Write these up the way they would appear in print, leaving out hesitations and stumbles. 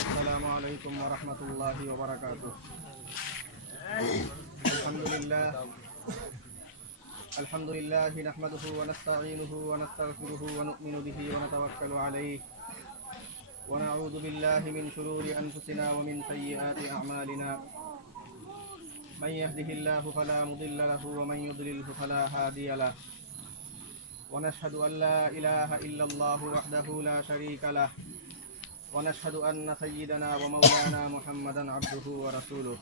السلام عليكم ورحمة الله وبركاته. الحمد لله نحمده ونستعينه ونستغفره ونؤمن به ونتوكل عليه ونعوذ بالله من شرور أنفسنا ومن سيئات أعمالنا. من يهده الله فلا مضل له ومن يضلله فلا هادي له. ونشهد أن لا إله إلا الله وحده لا شريك له ونشهد أن سيدنا ومولانا محمدا عبده ورسوله.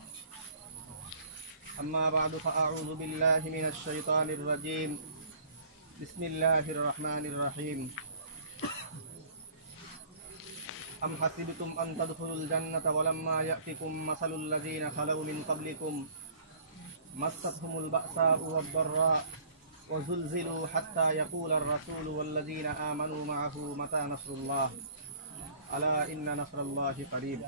أما بعد فأعوذ بالله من الشيطان الرجيم. بسم الله الرحمن الرحيم. أم حسبتم أن تدخلوا الجنة ولما يأتكم مثل الذين خلوا من قبلكم مستهم البأساء والضراء وزلزلوا حتى يقول الرسول والذين آمنوا معه متى نصر الله ألا إن نصر الله قريب.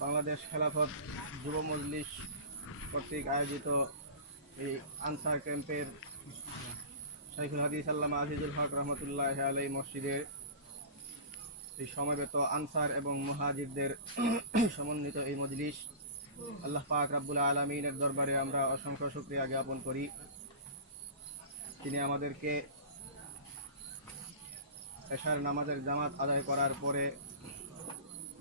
বাংলাদেশ খেলাফত যুব মজলিস কর্তৃক আয়োজিত এই আনসার ক্যাম্পের শাইখুল হাদিস আল্লামা আজিজুল হক রহমতুল্লাহ আলাই মসজিদের এই সমবেত আনসার এবং মুহাজিরদের সমন্বিত এই মজলিস, আল্লাহ পাক রব্বুল আলামিনের দরবারে আমরা অসংখ্য শুকরিয়া জ্ঞাপন করি। তিনি আমাদেরকে এশার নামাজের জামাত আদায় করার পরে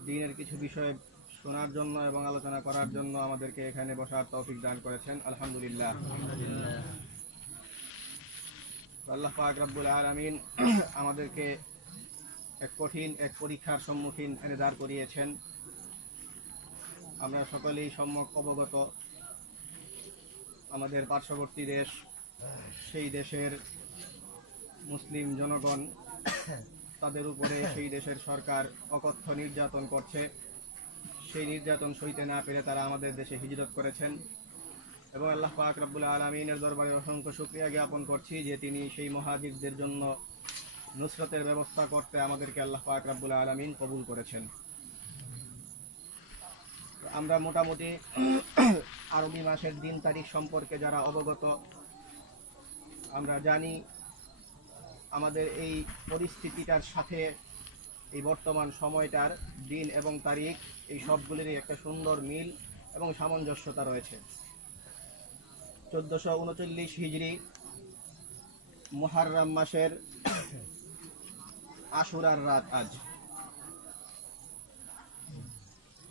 দ্বীনের কিছু বিষয় শোনার জন্য এবং আলোচনা করার জন্য আমাদেরকে এখানে বসার তৌফিক দান করেছেন। আলহামদুলিল্লাহ। আল্লাহ পাক রব্বুল আলামিন আমাদেরকে এক কঠিন এক পরীক্ষার সম্মুখীন এনে দাঁড় করিয়েছেন। আমরা সকলেই সম্যক অবগত, আমাদের পার্শ্ববর্তী দেশ, সেই দেশের মুসলিম জনগণ, তাদের উপরে সেই দেশের সরকার অকথ্য নির্যাতন করছে। সেই নির্যাতন সইতে না পেরে তারা আমাদের দেশে হিজরত করেছেন এবং আল্লাহ পাক রব্বুল আলামিনের দরবারে অসংখ্য শুকরিয়া জ্ঞাপন করছি যে তিনি সেই মুহাজিরদের জন্য নুসরতের ব্যবস্থা করতে আমাদেরকে আল্লাহ পাক রব্বুল আলামিন কবুল করেছেন। আমরা মোটামুটি আরবি মাসের দিন তারিখ সম্পর্কে যারা অবগত, আমরা জানি আমাদের এই পরিস্থিতিটার সাথে এই বর্তমান সময়টার দিন এবং তারিখ এই সবগুলিরই একটা সুন্দর মিল এবং সামঞ্জস্যতা রয়েছে। 1439 হিজরি মুহররম মাসের আশুরার রাত আজ।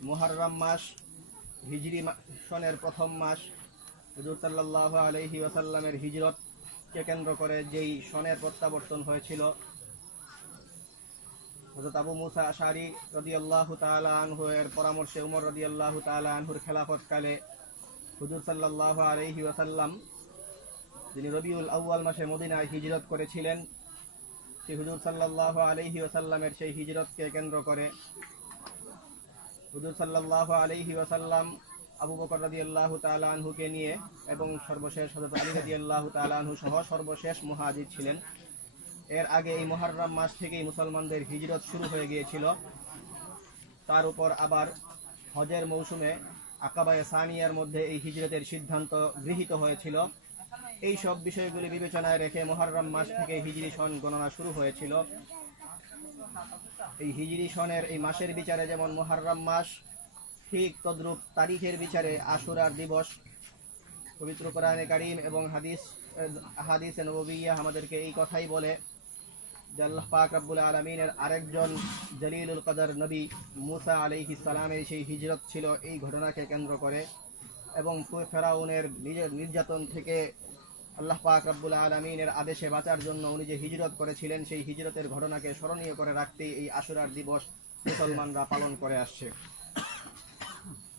মুহররম মাস হিজরি সনের প্রথম মাস। হুজুর সাল্লাল্লাহু আলাইহি ওয়াসাল্লামের হিজরতকে কেন্দ্র করে যেই সনের প্রত্যাবর্তন হয়েছিল, হযরত আবু মুসা আশআরী রাদিয়াল্লাহু তাআলা আনহু এর পরামর্শে উমর রাদিয়াল্লাহু তাআলা আনহুর খেলাফতকালে হুজুর সাল্লাল্লাহু আলাইহি ওয়াসাল্লাম যিনি রবিউল আউয়াল মাসে মদিনায় হিজরত করেছিলেন, সেই হুজুর সাল্লাল্লাহু আলাইহি ওয়াসাল্লামের সেই হিজরতকে কেন্দ্র করে হুজুর সাল্লাল্লাহু আলাইহি ওয়াসাল্লাম আবু বকর রাদিয়াল্লাহু তাআলা আনহুকে নিয়ে এবং সর্বশেষ হযরত আলী রাদিয়াল্লাহু তাআলা আনহু সহ সর্বশেষ মুহাজির ছিলেন। এর আগে এই মুহররম মাস থেকেই মুসলমানদের হিজরত শুরু হয়ে গিয়েছিল। তার উপর আবার হজের মৌসুমে আকাবায়ে সানিয়ার মধ্যে এই হিজরতের সিদ্ধান্ত গৃহীত হয়েছিল। এই সব বিষয়গুলি বিবেচনায় রেখে মুহররম মাস থেকে হিজরি সন গণনা শুরু হয়েছিল। এই হিজরি সনের এই মাসের বিচারে যেমন মুহররম মাস, ঠিক তদ্রূপ তারিখের বিচারে আশুরার দিবস। পবিত্র কোরআনে কারীম এবং হাদিসে নববিয়্যা আমাদেরকে এই কথাই বলে যে আল্লাহ পাক রব্বুল আলামিনের আরেকজন জলিলুল কদর নবী মুসা আলাইহিস সালামের সেই হিজরত ছিল এই ঘটনাকে কেন্দ্র করে এবং ফেরাউনের নির্যাতন থেকে আল্লাহ পাক রব্বুল আলামিনের আদেশে বাঁচার জন্য উনি যে হিজরত করেছিলেন, সেই হিজরতের ঘটনাকে স্মরণীয় করে রাখতেই এই আশুরার দিবস মুসলমানরা পালন করে আসছে।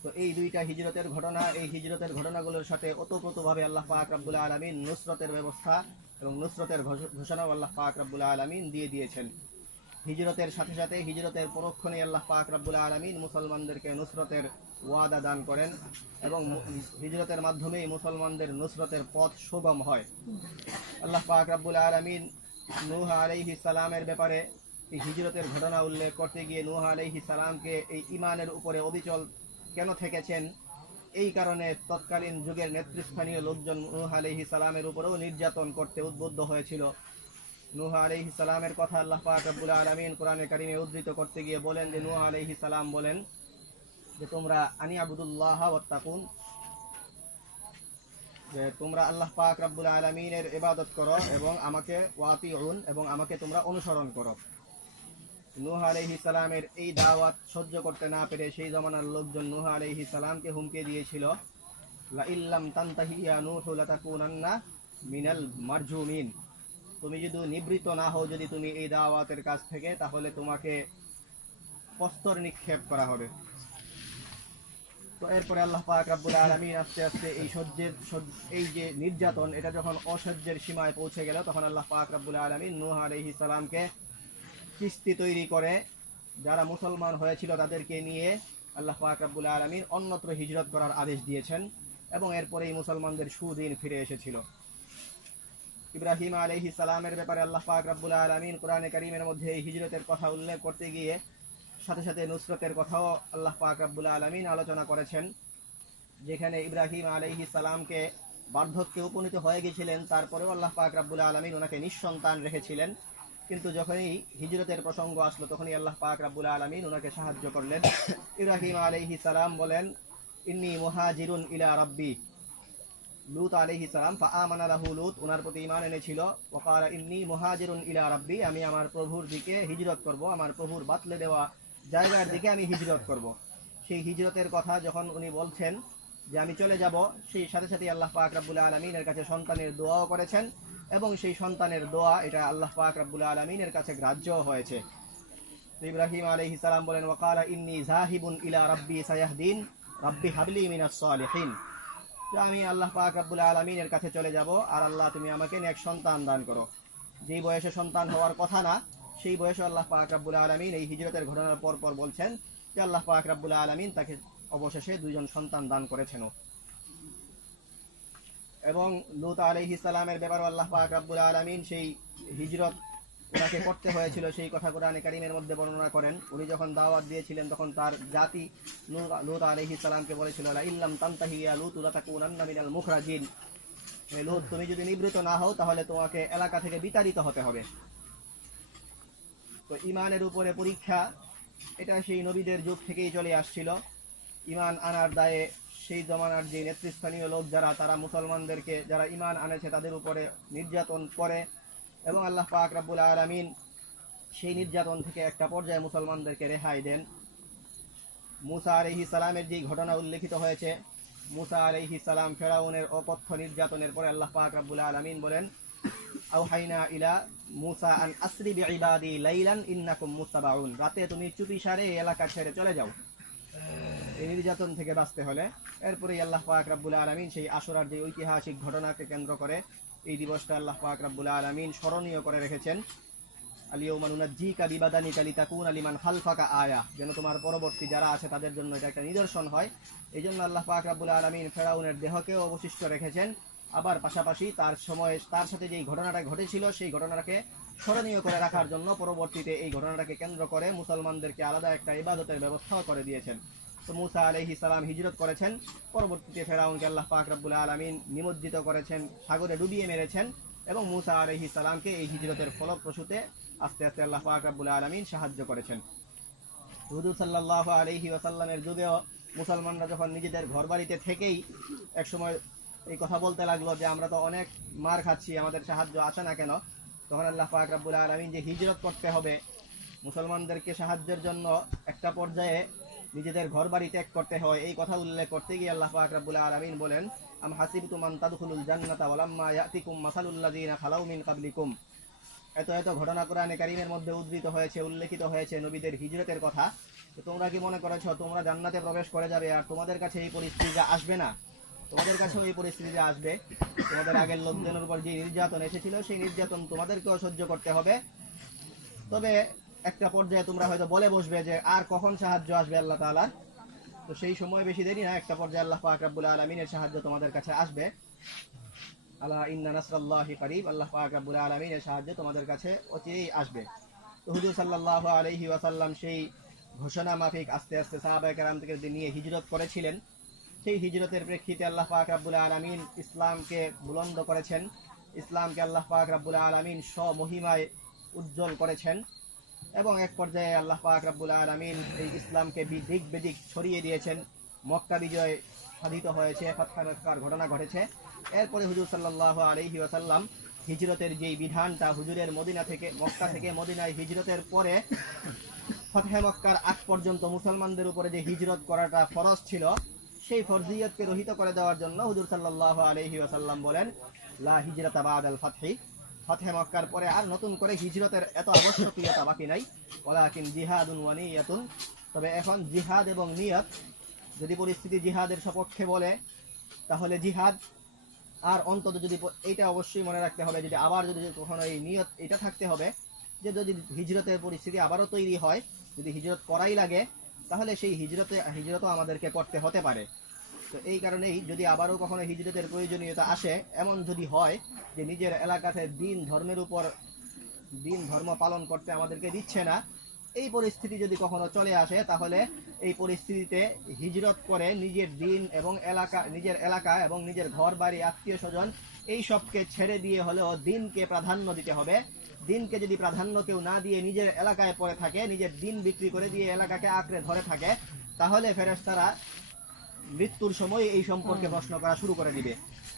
তো এই দুইটা হিজরতের ঘটনা, এই হিজরতের ঘটনাগুলোর সাথে ওতপ্রোতভাবে আল্লাহ পাক রব্বুল আলামিন নুসরতের ব্যবস্থা এবং নুসরতের ঘোষণাও আল্লাহ পাক রব্বুল আলামিন দিয়ে দিয়েছেন। হিজরতের সাথে সাথে হিজরতের পরক্ষণে আল্লাহ পাক রব্বুল আলামিন মুসলমানদেরকে নুসরতের ওয়াদা দান করেন এবং হিজরতের মাধ্যমেই মুসলমানদের নুসরতের পথ সুগম হয়। আল্লাহ পাক রব্বুল আলামিন নূহ আলাইহিস সালামের ব্যাপারে এই হিজরতের ঘটনা উল্লেখ করতে গিয়ে নূহ আলাইহিস সালামকে এই ঈমানের উপরে অবিচল কেন থেকেছেন এই কারণে তৎকালীন যুগের নেতৃস্থানীয় লোকজন নূহ আলাইহিস সালামের উপরেও নির্যাতন করতে উদ্বুদ্ধ হয়েছিল। নূহ আলাইহিস সালামের কথা আল্লাহ পাক রব্বুল আলামিন কোরআনে কারিমে উদ্ধৃত করতে গিয়ে বলেন যে নূহ আলাইহিস সালাম বলেন যে তোমরা আনিয়াবুদুল্লাহ ওয়াত্তাকুন, যে তোমরা আল্লাহ পাক রব্বুল আলামিনের ইবাদত করো এবং আমাকে ওয়াতিউন, এবং আমাকে তোমরা অনুসরণ করো। নূহ আলাইহিস সালামের এই দাওয়াত সহ্য করতে না পেরে সেই জমানার লোকজন নূহ আলাইহিস সালামকে হুমকি দিয়েছিল, লা ইল্লাম তানতাহি ইয়া নূহু লাতাকুনান্না মিনাল মারজুমিন, তুমি যদি নিবৃত না হও যদি তুমি এই দাওয়াতের কাছ থেকে, তাহলে তোমাকে প্রস্তর নিক্ষেপ করা হবে। তো এরপরে আল্লাহ পাক রব্বুল আলামিন আস্তে আস্তে এই যে নির্যাতন, এটা যখন অসহ্যের সীমায় পৌঁছে গেল, তখন আল্লাহ পাক রব্বুল আলামিন নূহ আলাইহিস সালামকে কিস্তি তৈরি করে যারা মুসলমান হয়েছিল তাদেরকে নিয়ে আল্লাহ পাক রব্বুল আলামিন অন্যত্র হিজরত করার আদেশ দিয়েছেন, এবং এরপরেই মুসলমানদের সুদিন ফিরে এসেছিল। ইব্রাহিম আলাইহিস সালামের ব্যাপারে আল্লাহ পাক রব্বুল আলামিন কোরআনে কারীমের মধ্যে এই হিজরতের কথা উল্লেখ করতে গিয়ে সাথে সাথে নুসরতের কথাও আল্লাহ পাক রব্বুল আলামিন আলোচনা করেছেন, যেখানে ইব্রাহিম আলাইহিস সালামকে বার্ধক্যে উপনীত হয়ে গিয়েছিলেন, তারপরেও আল্লাহ পাক রব্বুল আলামিন ওনাকে নিঃসন্তান রেখেছিলেন। কিন্তু যখনই হিজরতের প্রসঙ্গ আসলো তখনই আল্লাহ পাক রব্বুল আলামিন ওনাকে সাহায্য করলেন। ইব্রাহিম আলাইহিস সালাম বলেন, ইন্নী মুহাজিরুন ইলা রাব্বি। লূত আলাইহিস সালাম ফাআমানা লাহু, লূত ওনার প্রতি ঈমান এনেছিল। ওয়া ক্বালা ইন্নী মুহাজিরুন ইলা রাব্বি, আমি আমার প্রভুর দিকে হিজরত করব, আমার প্রভুর বাতলে দেওয়া জায়গার দিকে আমি হিজরত করব। সেই হিজরতের কথা যখন উনি বলছেন যে আমি চলে যাব, সেই সাথে সাথে আল্লাহ পাক রব্বুল আলামিনের কাছে সন্তানের দোয়াও করেছেন, এবং সেই সন্তানের দোয়া এটা আল্লাহ পাক রব্বুল আলামিনের কাছে গ্রাহ্য হয়েছে। ইব্রাহিম আলাইহিস সালাম বলেন, ওয়া ক্বালা ইন্নী যাহিবুন ইলা রাব্বি সায়াহদিন রাব্বি হাবলি মিনাস সালিহিন, যে আমি আল্লাহ পাক রব্বুল আলামিনের কাছে চলে যাব, আর আল্লাহ তুমি আমাকে নেক সন্তান দান করো। যেই বয়সে সন্তান হওয়ার কথা না, সেই বয়সে আল্লাহ পাক রব্বুল আলামিন এই হিজরতের ঘটনার পর পর বলছেন যে আল্লাহ পাক রব্বুল আলামিন তাকে অবশেষে দুইজন সন্তান দান করেছেন। এবং লূত আলাইহিস সালামের ব্যাপারে আল্লাহ পাক রব্বুল আলামিন সেই হিজরত ওনাকে করতে হয়েছিল সেই কথা কোরআনে কারীমের মধ্যে বর্ণনা করেন। উনি যখন দাওয়াত দিয়েছিলেন তখন তার জাতি লূত আলাইহিস সালামকে বলেছিল, লা ইল্লাম তানতাহি ইয়া লূত লাতাকুনান্না মিনাল মুখরাজিন, লূত তুমি যদি নিবৃত না হও তাহলে তোমাকে এলাকা থেকে বিতাড়িত হতে হবে। তো ঈমানের উপরে পরীক্ষা এটা সেই নবীদের যুগ থেকেই চলে আসছিল। ঈমান আনার দায়ে সেই জমানার যে নেতৃস্থানীয় লোক যারা, তারা মুসলমানদেরকে যারা ঈমান আনেছে তাদের উপরে নির্যাতন করে, এবং আল্লাহ পাক রব্বুল আলামিন সেই নির্যাতন থেকে একটা পর্যায়ে মুসলমানদেরকে রেহাই দেন। মূসা আলাইহিস সালামের যে ঘটনা উল্লেখিত হয়েছে, মূসা আলাইহিস সালাম ফেরাউনের অকথ্য নির্যাতনের পরে আল্লাহ পাক রব্বুল আলামিন বলেন, আওহাইনা ইলা মূসা আন আসরি বিইবাদি লাইলান ইন্নাকুম মুত্তাবাউন, রাতে তুমি চুপিসারে এই এলাকা ছেড়ে চলে যাও এই নির্যাতন থেকে বাঁচতে হলে। এরপরেই আল্লাহ পাক রব্বুল আলামিন সেই আশুরার যে ঐতিহাসিক ঘটনাকে কেন্দ্র করে এই দিবসটা আল্লাহ পাক রব্বুল আলামিন স্মরণীয় করে রেখেছেন। আলিয়াউমা নুনাজ্জিকা বিবাদানিকা লিতাকুনা লিমান খালফাকা আয়া, যেন তোমার পরবর্তী যারা আছে তাদের জন্য এটা একটা নিদর্শন হয়। এই জন্য আল্লাহ পাক রব্বুল আলামিন ফেরাউনের দেহকেও অবশিষ্ট রেখেছেন, আবার পাশাপাশি তার সাথে যেই ঘটনাটা ঘটেছিল সেই ঘটনাটাকে স্মরণীয় করে রাখার জন্য পরবর্তীতে এই ঘটনাটাকে কেন্দ্র করে মুসলমানদেরকে আলাদা একটা ইবাদতের ব্যবস্থাও করে দিয়েছেন। তো মূসা আলাইহিস সালাম হিজরত করেছেন, পরবর্তীতে ফেরাউনকে আল্লাহ পাক রব্বুল আলামিন নিমজ্জিত করেছেন, সাগরে ডুবিয়ে মেরেছেন, এবং মূসা আলাইহিস সালামকে এই হিজরতের ফলপ্রসূতে আস্তে আস্তে আল্লাহ পাক রব্বুল আলামিন সাহায্য করেছেন। হুজুর সাল্লাল্লাহু আলাইহি ওয়াসাল্লামের যুগেও মুসলমানরা যখন নিজেদের ঘরবাড়িতে থেকেই একসময় এই কথা বলতে লাগলো যে আমরা তো অনেক মার খাচ্ছি, আমাদের সাহায্য আসে না কেন, তখন আল্লাহ পাক রব্বুল আলামিন যে হিজরত করতে হবে মুসলমানদেরকে সাহায্যের জন্য একটা পর্যায়ে নিজেদের ঘরবাড়ি ত্যাগ করতে হয়, এই কথা উল্লেখ করতে গিয়ে আল্লাহ পাক রব্বুল আলামিন বলেন, আম হাসিবতুম আন তাদখুলুল জান্নাতা ওয়ালাম্মা ইয়াতিকুম মাসালুল লাযিনা খালাউ মিন ক্বাবলিকুম। এত এত ঘটনা কোরআনে কারীমের মধ্যে উদ্ধৃত হয়েছে, উল্লেখিত হয়েছে নবীদের হিজরতের কথা। তো তোমরা কি মনে করেছো তোমরা জান্নাতে প্রবেশ করে যাবে আর তোমাদের কাছে এই পরিস্থিতিটা আসবে না? তোমাদের কাছেও এই পরিস্থিতিটা আসবে। তোমাদের আগের লোকজনের উপর যে নির্যাতন এসেছিল সেই নির্যাতন তোমাদেরকেও সহ্য করতে হবে। তবে একটা পর্যায়ে তোমরা হয়তো বলে বসবে যে আর কখন সাহায্য আসবে আল্লাহ তাআলার। তো সেই সময় বেশি দেরি না, একটা পর্যায়ে আল্লাহ পাক রব্বুল আলামিনের সাহায্য তোমাদের কাছে আসবে। আলা ইন্না নাসরাল্লাহি করিব, আল্লাহ পাক রব্বুল আলামিনের সাহায্য তোমাদের কাছে অচিরেই আসবে। তো হুজুর সাল্লাল্লাহু আলাইহি ওয়াসাল্লাম সেই ঘোষণা মাফিক আস্তে আস্তে সাহাবায়ে কেরাম থেকে নিয়ে হিজরত করেছিলেন। সেই হিজরতের প্রেক্ষিতে আল্লাহ পাক রব্বুল আলামিন ইসলামকে বুলন্দ করেছেন, ইসলামকে আল্লাহ পাক রব্বুল আলামিন স্বমহিমায় উজ্জ্বল করেছেন এবং এক পর্যায়ে আল্লাহ পাক রব্বুল আলামিন এই ইসলামকে দিক বেদিক ছড়িয়ে দিয়েছেন। মক্কা বিজয় সাধিত হয়েছে, ফাতহ মক্কার ঘটনা ঘটেছে। এরপরে হুজুর সাল্লাল্লাহু আলাইহি ওয়াসাল্লাম হিজরতের যেই বিধানটা হুজুরের মক্কা থেকে মদিনায় হিজরতের পরে ফাতহ মক্কার আগ পর্যন্ত মুসলমানদের উপরে যে হিজরত করাটা ফরজ ছিল, সেই ফরজিয়তকে রহিত করে দেওয়ার জন্য হুজুর সাল্লাল্লাহু আলাইহি ওয়াসাল্লাম বলেন, লা হিজরাতা বাদাল ফাতহি, ফাতহ মক্কার পরে আর নতুন করে হিজরতের এত আবশ্যকীয়তা বাকি নাই, ওয়ালাকিন জিহাদুন ওয়া নিয়াতুন, তবে এখন জিহাদ এবং নিয়ত, যদি পরিস্থিতি জিহাদের সপক্ষে বলে তাহলে জিহাদ, আর অন্তত যদি এইটা অবশ্যই মনে রাখতে হবে, যদি আবার যদি কখনো এই নিয়ত এটা থাকতে হবে যে যদি হিজরতের পরিস্থিতি আবারও তৈরি হয়, যদি হিজরত করাই লাগে, তাহলে সেই হিজরতও আমাদেরকে করতে হতে পারে। তো এই কারণেই যদি আবারও কখনো হিজরতের প্রয়োজনীয়তা আসে, এমন যদি হয় যে নিজের এলাকাতে দিন ধর্ম পালন করতে আমাদেরকে দিচ্ছে না, এই পরিস্থিতি যদি কখনো চলে আসে, তাহলে এই পরিস্থিতিতে হিজরত করে নিজের দিন এবং নিজের এলাকা এবং নিজের ঘর বাড়ি আত্মীয় স্বজন এই সবকে ছেড়ে দিয়ে হলেও দিনকে প্রাধান্য দিতে হবে। দিনকে যদি প্রাধান্য কেউ না দিয়ে নিজের এলাকায় পড়ে থাকে, নিজের দিন বিক্রি করে দিয়ে এলাকাকে আঁকড়ে ধরে থাকে, তাহলে ফেরেশতারা মৃত্যুর সময় এই সম্পর্কে প্রশ্ন করা শুরু করে দিবে।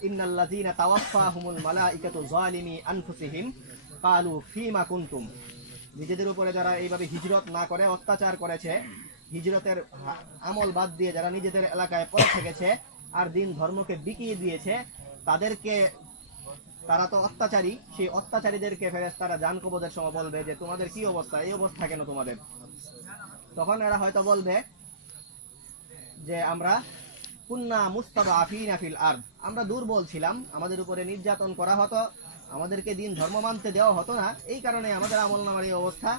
ইন্নাল্লাযীনা তাওয়াফাহুমুল মালাইকাতু যালিমি আনফুসিহিম ক্বালু ফীমা কুনতুম, নিজেদের উপরে যারা এইভাবে হিজরত না করে অত্যাচার করেছে, হিজরতের আমল বাদ দিয়ে যারা নিজেদের এলাকায় পড়ে থেকেছে আর দিন ধর্মকে বিকিয়ে দিয়েছে, তারা তো অত্যাচারী, সেই অত্যাচারীদেরকে ফেরেশতারা জান কবজের সময় বলবে যে তোমাদের কি অবস্থা, এই অবস্থা কেন তোমাদের? তখন এরা হয়তো বলবে যে আমরা কুন্না মুস্তাদআফিনা ফিল আরদ, আমরা দুর্বল ছিলাম, আমাদের উপরে নির্যাতন করা হতো, আমাদেরকে দিন ধর্ম মানতে দেওয়া হতো না, এই কারণে আমাদের আমলনামার এই অবস্থা,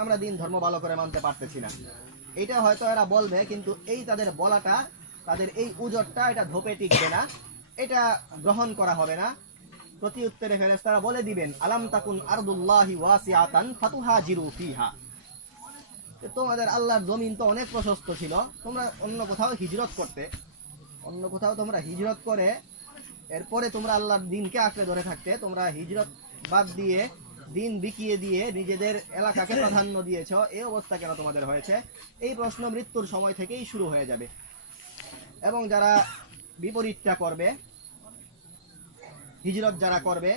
আমরা দিন ধর্ম ভালো করে মানতে পারতেছি না। এটা হয়তো এরা বলবে, কিন্তু এই তাদের বলাটা, তাদের এই উজরটা এটা ধোপে টিকবে না, এটা গ্রহণ করা হবে না। প্রতি উত্তরে ফেরেশতারা বলে দিবেন, আলাম তাকুন আরদুল্লাহি ওয়াসিআতান ফাতুহাজিরু ফিহা, তোমাদের আল্লাহর জমিন তো অনেক প্রশস্ত ছিল, তোমরা অন্য কোথাও তোমরা হিজরত করে এরপরে তোমরা আল্লাহর দিনকে আঁকড়ে ধরে থাকতে, তোমরা হিজরত বাদ দিয়ে দিন বিকিয়ে দিয়ে নিজেদের এলাকাকে প্রাধান্য দিয়েছো, এই অবস্থা কেন তোমাদের হয়েছে? এই প্রশ্ন মৃত্যুর সময় থেকেই শুরু হয়ে যাবে। এবং যারা বিপরীতটা করবে, হিজরত যারা করবে,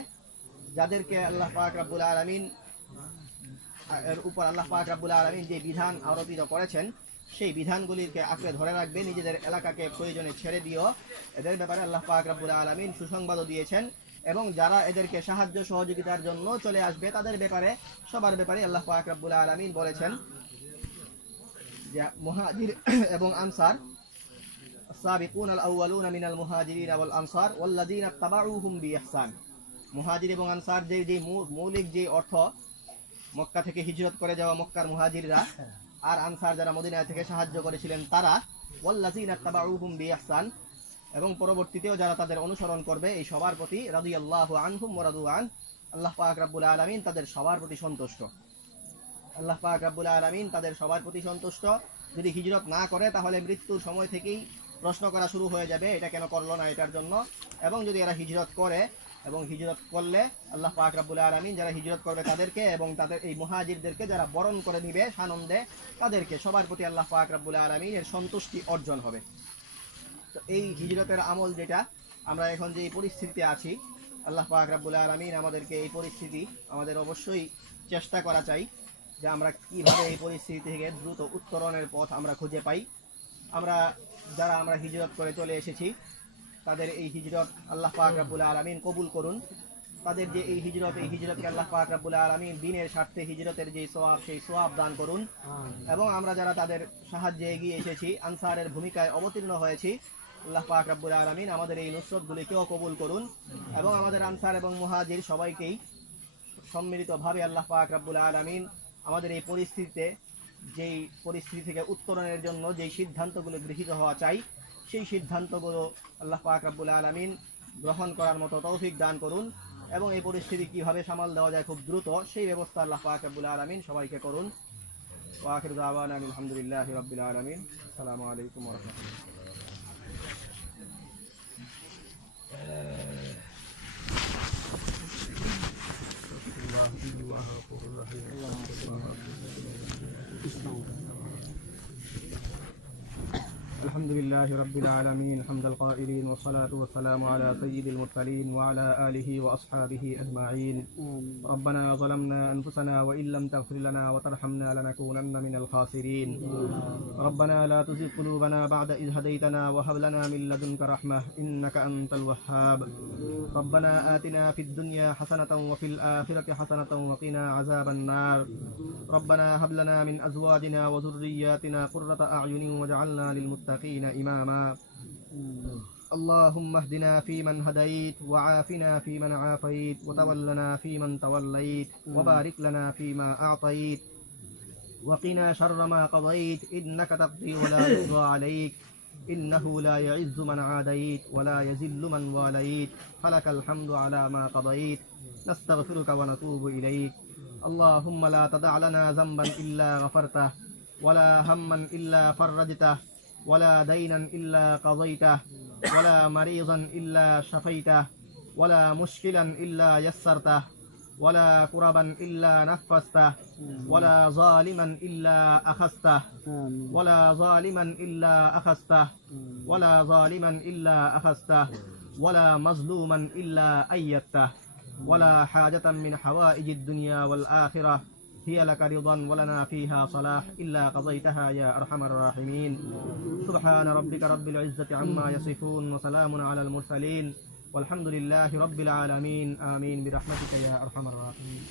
যাদেরকে আল্লাহ পাক রব্বুল আলামিন এর উপর আল্লাহ পাক রব্বুল আলামিন যে বিধান আরোপিত করেছেন, সেই বিধানগুলিকে আঁকড়ে ধরে রাখবে, নিজেদের এলাকাকে প্রয়োজনে ছেড়ে দিও, এদের ব্যাপারে আল্লাহ পাক রব্বুল আলামিন সুসংবাদও দিয়েছেন। এবং যারা এদেরকে সাহায্য সহযোগিতার জন্য চলে আসবে, তাদের ব্যাপারে, সবার ব্যাপারে আল্লাহ পাক রব্বুল আলামিন বলেছেন যে মুহাজির এবং আনসার, السابقون الأولون من المهاجرين والأنصار والذين اتبعوهم بإحسان, মুহাজির এবং আনসার যে মৌলিক যে অর্থ, মক্কা থেকে হিজরত করে যাওয়া মক্কার মুহাজিররা আর আনসার যারা মদিনা থেকে সাহায্য করেছিলেন তারা, ওয়াল্লাযীনা তাবাউহুম বিইহসান, এবং পরবর্তীতেও যারা তাদের অনুসরণ করবে, এই সবার প্রতি রাদিয়াল্লাহু আনহুম ওয়া রাদু আন, আল্লাহ পাক রব্বুল আলামিন তাদের সবার প্রতি সন্তুষ্ট। আল্লাহ পাক রব্বুল আলামিন তাদের সবার প্রতি সন্তুষ্ট। যদি হিজরত না করে তাহলে মৃত্যুর সময় থেকেই প্রশ্ন করা শুরু হয়ে যাবে, এটা কেন করলো না, এটার জন্য। এবং যদি এরা হিজরত করে, এবং হিজরত করলে আল্লাহ পাক রব্বুল আলামিন যারা হিজরত করবে তাদেরকে এবং তাদের এই মুহাজিরদেরকে যারা বরণ করে নিবে সানন্দে, তাদেরকে সবার প্রতি আল্লাহ পাক রব্বুল আলামিন এর সন্তুষ্টি অর্জন হবে। তো এই হিজরতের আমল যেটা, আমরা এখন যে পরিস্থিতিতে আছি, আল্লাহ পাক রব্বুল আলামিন আমাদেরকে এই পরিস্থিতি, আমাদের অবশ্যই চেষ্টা করা চাই যে আমরা কিভাবে এই পরিস্থিতি থেকে দ্রুত উত্তরণের পথ আমরা খুঁজে পাই। আমরা হিজরত করে চলে এসেছি, তাদের এই হিজরত আল্লাহ পাক রব্বুল আলামিন কবুল করুন। তাদের যে এই হিজরতকে আল্লাহ পাক রব্বুল আলামিন দ্বীনের স্বার্থে হিজরতের যে সওয়াব, সেই সওয়াব দান করুন। এবং আমরা যারা তাদের সাহায্যে এগিয়ে এসেছি, আনসারের ভূমিকায় অবতীর্ণ হয়েছি, আল্লাহ পাক রব্বুল আলামিন আমাদের এই নুসরতগুলিকেও কবুল করুন। এবং আমাদের আনসার এবং মুহাজির সবাইকেই সম্মিলিতভাবে আল্লাহ পাক রব্বুল আলামিন আমাদের এই পরিস্থিতিতে, যেই পরিস্থিতি থেকে উত্তরণের জন্য যেই সিদ্ধান্তগুলো গৃহীত হওয়া চাই, সেই সিদ্ধান্তগুলো আল্লাহ পাক রব্বুল আলামিন গ্রহণ করার মতো তৌফিক দান করুন। এবং এই পরিস্থিতি কিভাবে সামাল দেওয়া যায় খুব দ্রুত, সেই ব্যবস্থা আল্লাহ পাক রব্বুল আলামিন সবাইকে করুন। ওয়া আখিরু দাওয়ানা আলহামদুলিল্লাহি রাব্বিল আলামিন। আসসালামু আলাইকুম ওয়া রাহমাতুল্লাহ। الحمد لله رب العالمين حمد القائلين والصلاة والسلام على سيد المرسلين وعلى آله وأصحابه أجمعين. ربنا ظلمنا أنفسنا وإن لم تغفر لنا وترحمنا لنكونن من الخاسرين. ربنا لا تزغ قلوبنا بعد إذ هديتنا وهب لنا من لدنك رحمة إنك أنت الوهاب. ربنا آتنا في الدنيا حسنة وفي الآخرة حسنة وقنا عذاب النار. ربنا هب لنا من أزواجنا وذرياتنا قرة أعين واجعلنا للمتقين إماما. اللهم اهدنا فيمن هديت وعافنا فيمن عافيت وتولنا فيمن توليت وبارك لنا فيما أعطيت وقنا شر ما قضيت إنك تقضي ولا يقضى عليك إنه لا يعز من عاديت ولا يذل من واليت فلك الحمد على ما قضيت. نستغفرك ونتوب إليك. اللهم لا تدع لنا ذنبا إلا غفرته ولا هما إلا فرجته ولا دينا إلا قضيته ولا مريضا إلا شفيته ولا مشكلا إلا يسرته ولا كربا إلا نفسته ولا ظالما إلا أخذته ولا ظالما إلا أخذته ولا ظالما إلا أخذته ولا مظلوما إلا أيدته ولا حاجة من حوائج الدنيا والآخرة هي لك رضا ولنا فيها صلاح إلا قضيتها يا أرحم الراحمين. سبحان ربك رب العزة عما يصفون وسلام على المرسلين والحمد لله رب العالمين آمين برحمتك يا أرحم الراحمين.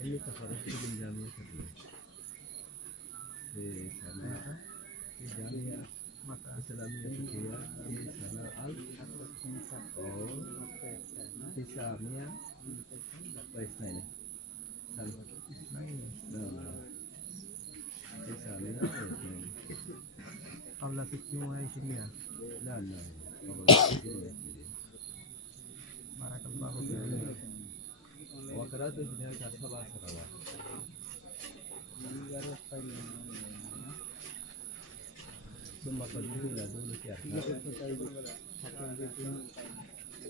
أي تخرجت من جامعة في سنة في جامعة إسلامية فقهية في سنة 1992 قبل 26 لا بارك الله فيك. وقرأت هناك 7 سنوات ثم قدمت إلى دولة أحمد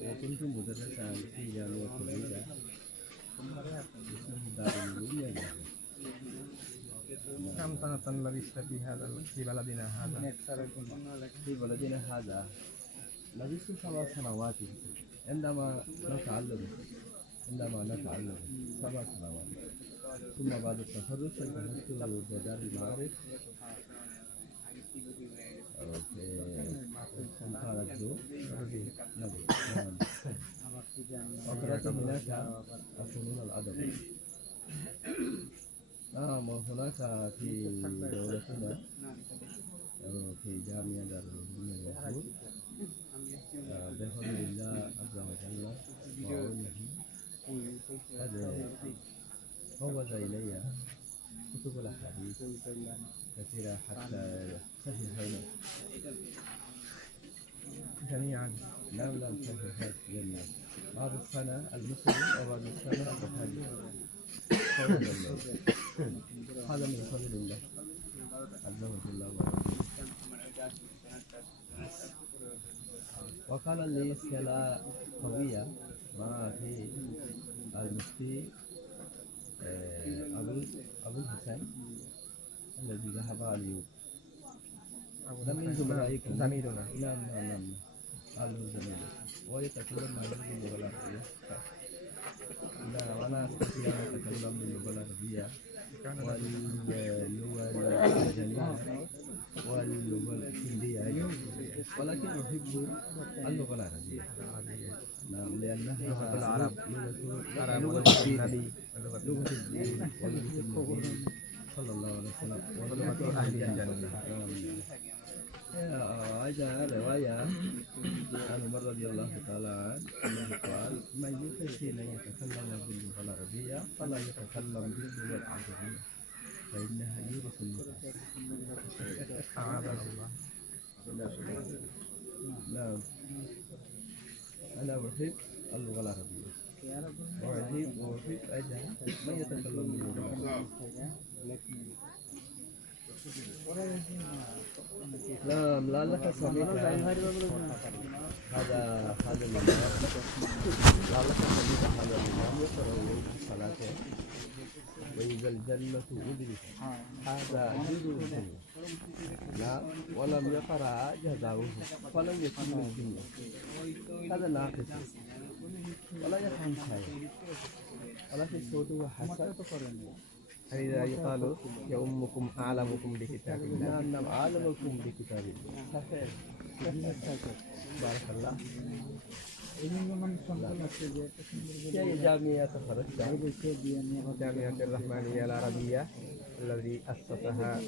وكنت مدرسا في جامعة الرياض اسمه دار العلوم. كم سنة لبثت في بلدنا هذا؟ في بلدنا هذا لبثت 7 سنوات عندما نتعلم 7 سنوات. ثم بعد التخرج انتهيت بدار المعارف في سلطنة الزور. وقرأت هناك فنون الأدب. وهناك في دولتنا في جامعة دار العلوم الزور بفضل الله عز وجل وعونه قد فوض إلي كتب الأحاديث كثيرة حتى صحيحين جميعا. نعم صحيحات جميعا. بعض السنة المسلم وبعض السنة البخاري. هذا من فضل الله عز وجل. وكان لي صلة قوية مع في المفتي أبو الحسين الذي ذهب اليوم. من زملائكم زميلنا. نعم زميلي ويتكلم باللغة العربية. لا وأنا أستطيع أن أتكلم باللغة العربية العربية واللغة الأجنبية واللغة الهندية أيضا، ولكن أحب اللغة العربية. نعم، لأنها لغة العرب، لغة النبي، لغة الدين ولغة النبي صلى الله عليه وسلم ولغة أهل الجنة. أيضا رواية عن عمر رضي الله تعالى عنه أنه قال: من يحسن أن يتكلم باللغة العربية فلا يتكلم باللغة العربية فإنها يورث النفوس. نعم، أنا أحب اللغة العربية وأحب أيضا من يتكلم باللغة العربية. نعم، لعلك سمعت هذا الإمام، لعلك سمعت هذا الإمام يقرأ في صلاته: وإذا الجنة أدركت، هذا جزء الجنة. نعم، ولم يقرأ جزاؤه فلم يتم الجنة، هذا ناقص ولا يفهم شيء، ولكن صوته حسن. إذا يقال يؤمكم أعلمكم بكتاب الله. نعم، أعلمكم بكتاب الله. صحيح. بارك الله. يا جامعة تخرجت جامعة الرحمانية العربية الذي أسسها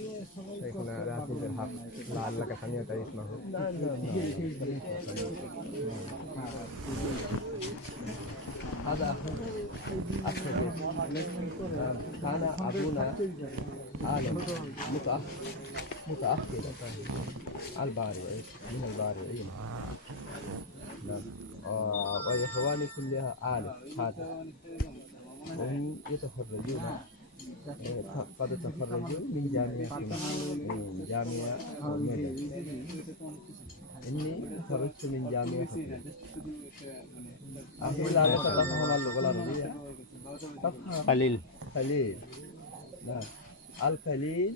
شيخنا راشد الحق، لعلك سمعت اسمه. نعم. هذا أخي كان أبونا عالم متأخر الباري من البارعين. نعم، وإخواني كلها عالم هذا، وهم يتخرجون قد تخرجوا من جامعة ميدان. إني تخرجت من جامعة أخي. لا تفهم اللغة العربية؟ قليل. نعم، القليل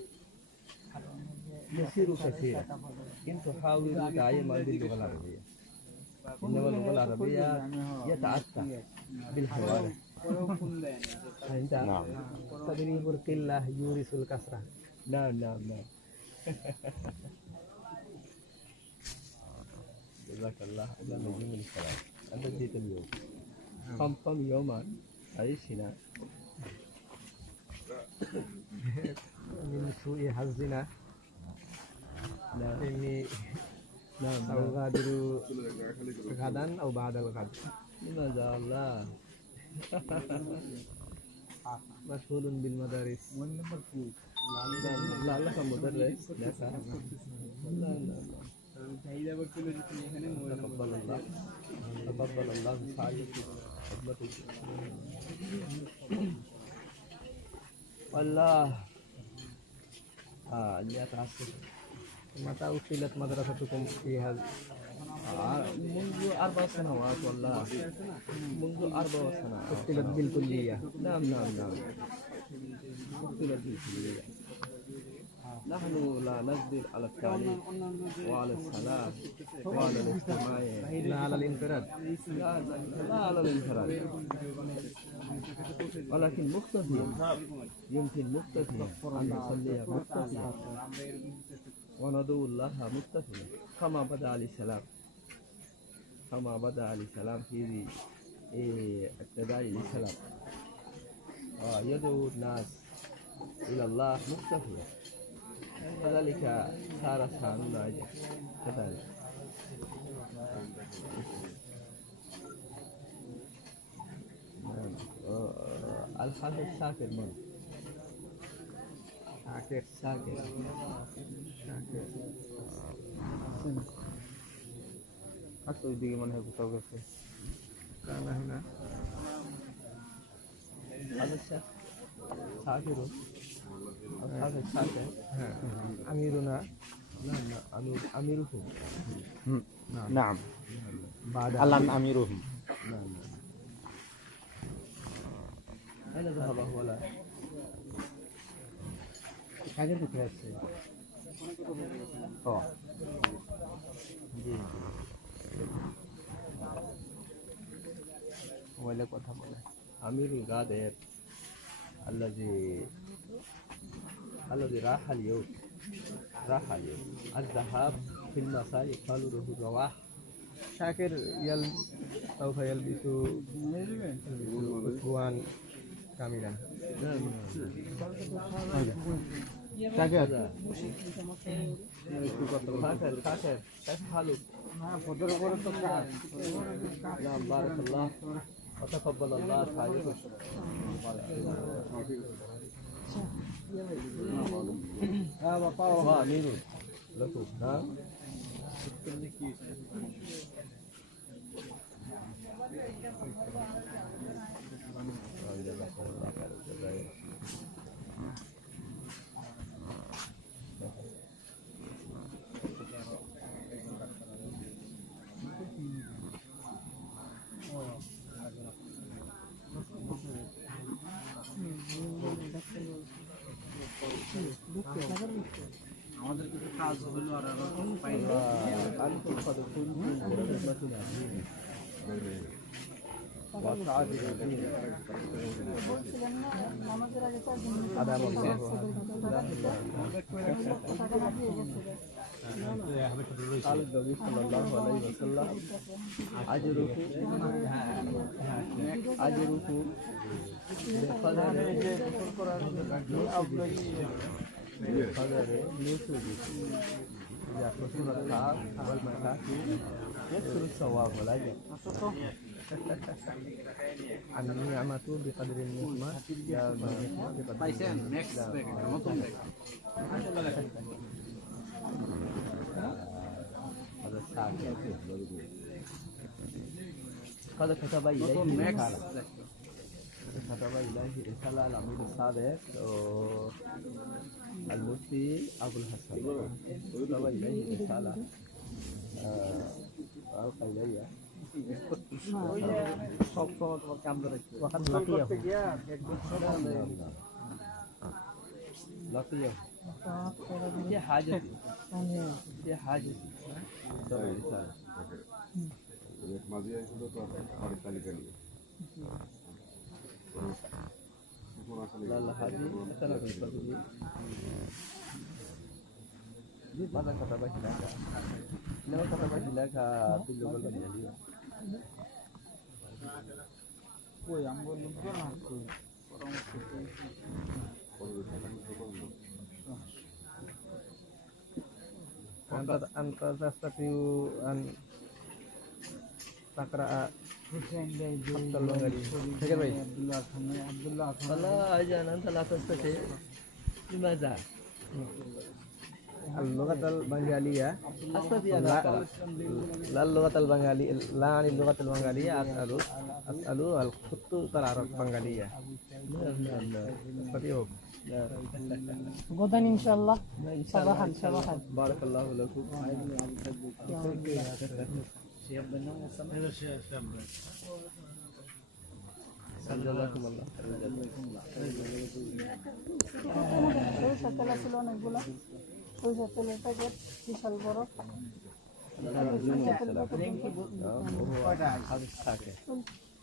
يصير كثيرا إن تحاول دائما باللغة العربية، إنما اللغة العربية يتأتى بالحوار. أنت تدريب القلة يورث الكسرة. نعم. جزاك الله أجل من الكلام. أنت جيت اليوم قم يوما عيش هنا من سوء حظنا إني نعم. سأغادر غدا أو بعد الغد. لماذا الله مشغول بالمدارس. لعلك مدرس. لا. تقبل الله سعيك خدمتك. والله إني أتعسف. متى أقيلت مدرستكم في هذا؟ منذ 4 سنوات والله، منذ 4 سنوات أقيلت بالكلية. نعم. أقيلت بالكلية. نحن لا نقدر على التعليم وعلى الصلاة وعلى الاجتماع، لا على الانفراد. لا على الانفراد، ولكن مختفيا يمكن مختفيا أن نصلي مختفيا وندعو الله مختفيا كما بدأ عليه السلام في ابتداء الإسلام، يدعو الناس إلى الله مختفيا، كذلك صار شأننا كذلك. الحافظ شاكر من؟ شاكر. أصل دي من هي بتوقف كان هنا هذا الشيخ شاكر أميرنا. أميركم. نعم. الآن أميرهم. نعم. أين ذهب هو الآن؟ حاجة بتحسي. আমিরুল গাদের الذي راح اليوم الذهاب في المساء يقال له الرواح شاكر سوف يلبس أسبوعا كاملا. شاكر كيف حالك؟ نعم بارك الله وتقبل الله سعيكم. وأمين لكم. نعم আমাদের কিছু কাজ হলো আর পাইনি أنتم قد كنتم برحمتنا وسعادة قال النبي صلى الله عليه وسلم أجركم بقدر نصوبكم إذا كثر التعب والمشاكل يكثر الثواب والأجر. النعمة بقدر النعمة يا النعمة بقدر هذا الشاكر قد كتب إليه رسالة الأمير السابق المفتي أبو الحسن كتب إليه رسالة ألقى إلي وقد لقيه في حاجتي كتب رسالة لا هذه أنا بالفضل ماذا كتب هناك؟ إنما كتب هناك باللغة الإنجليزية. أنت تستطيع أن تقرأ خط البنغالي. شكرا بھائی. والله أجل أنت لا تستطيع. لماذا؟ اللغة البنغالية أستطيع أن أقرأ. لا اللغة البنغالية لا عن اللغة البنغالية أسأل الخط العرب البنغالية. أستطيع. غدا إن شاء الله صباحا بارك الله لكم. جزاكم الله. পয়সা তেল ছিল অনেকগুলো পয়সা তেলের প্যাকেট বিশাল বড়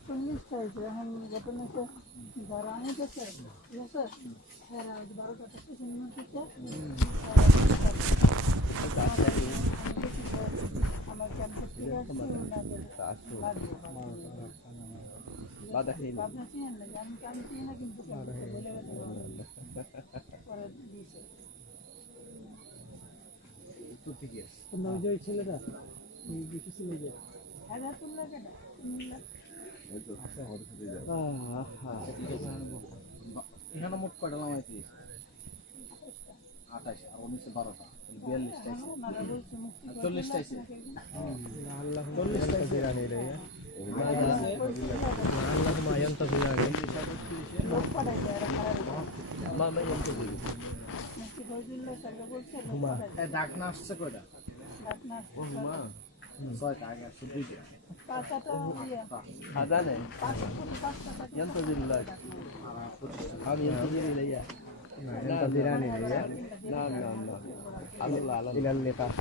চল্লিশটা হয়েছে এখন ঘটনা হচ্ছে যারা আমি গেছে ঠিক আছে 12টা স্টেশন আমার ক্যাম্পাস থেকে আসছি بعد حين আপনার চিনেন না আমি চিনি না কিন্তু পরে দিয়েছে ছেলেটা দেখেছিল যে এখানে মোট কয়টা লামাই দিয়েছে 28 আর 19 12টা 42টা আছে 40টা আছে 40টা আছে اللهم ينتظرني ما ينتظر ডাক না আসছে কয়টা وهما ছয়টা আগে আসছে দুইটা هذا ينتظر الله هذا ينتظر إلي ينتظرني نعم الله إلى اللقاء.